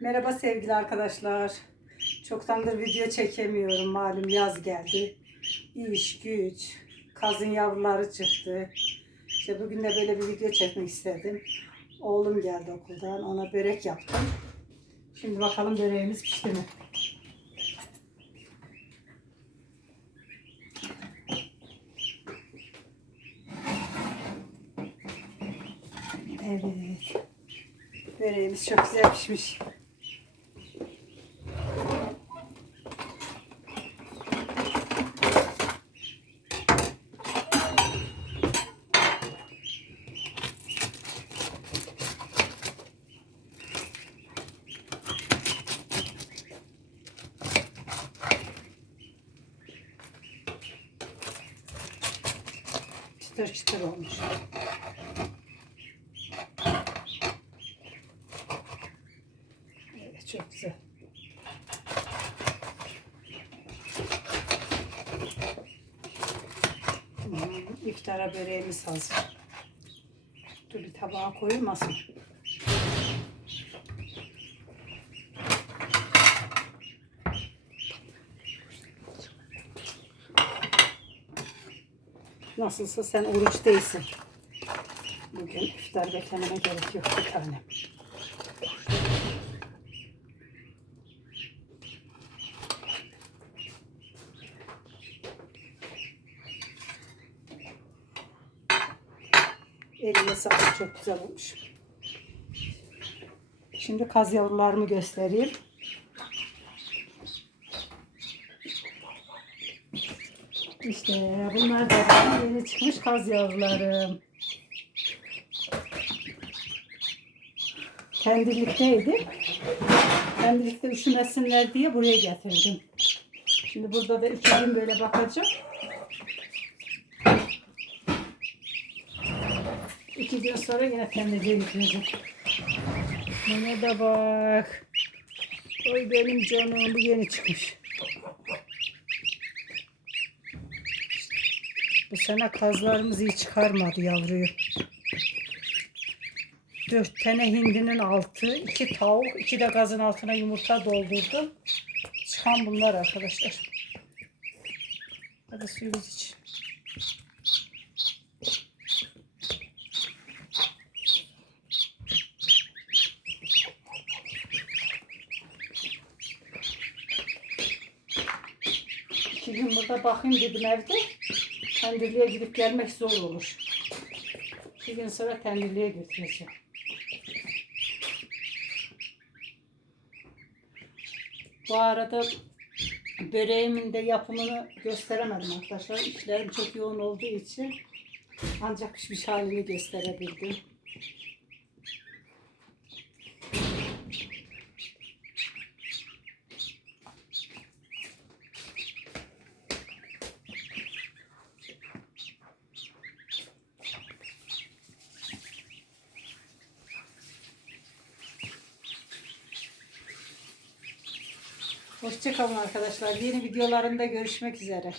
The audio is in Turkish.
Merhaba sevgili arkadaşlar. Çoktandır video çekemiyorum. Malum yaz geldi. İş, güç, kazın yavruları çıktı. İşte bugün de böyle bir video çekmek istedim. Oğlum geldi okuldan. Ona börek yaptım. Şimdi bakalım böreğimiz pişti mi? Evet. Böreğimiz çok güzel pişmiş. Çıtır çıtır olmuş. Evet çok güzel. Hmm, iftara böreğimiz hazır. Dur bir tabağa koyulmasın. Nasılsa sen oruç değilsin. Bugün iftar beklemene gerek yok bir tanem. Eline sağlık çok güzel olmuş. Şimdi kaz yavrularımı göstereyim. İşte bunlar da yeni çıkmış kaz yavrularım. Kendilikteydi. Kendilikte üşümesinler diye buraya getirdim. Şimdi burada da iki gün böyle bakacağım. İki gün sonra yine temizliğe götüreceğim. Mene de bak. Oy benim canım bu yeni çıkmış. Bu sene kazlarımız iyi çıkarmadı yavruyu. Dört tane hindinin altı, iki tavuk, iki de gazın altına yumurta doldurdum. Çıkan bunlar arkadaşlar. Hadi suyumuz iç. İki gün burada bakayım dedim evde. Tendirliğe gidip gelmek zor olur. İki gün sonra tendirliğe götüreceğim. Bu arada böreğimin de yapımını gösteremedim arkadaşlar. İşlerim çok yoğun olduğu için ancak pişmiş halini gösterebildim. Hoşçakalın arkadaşlar. Yeni videolarımda görüşmek üzere.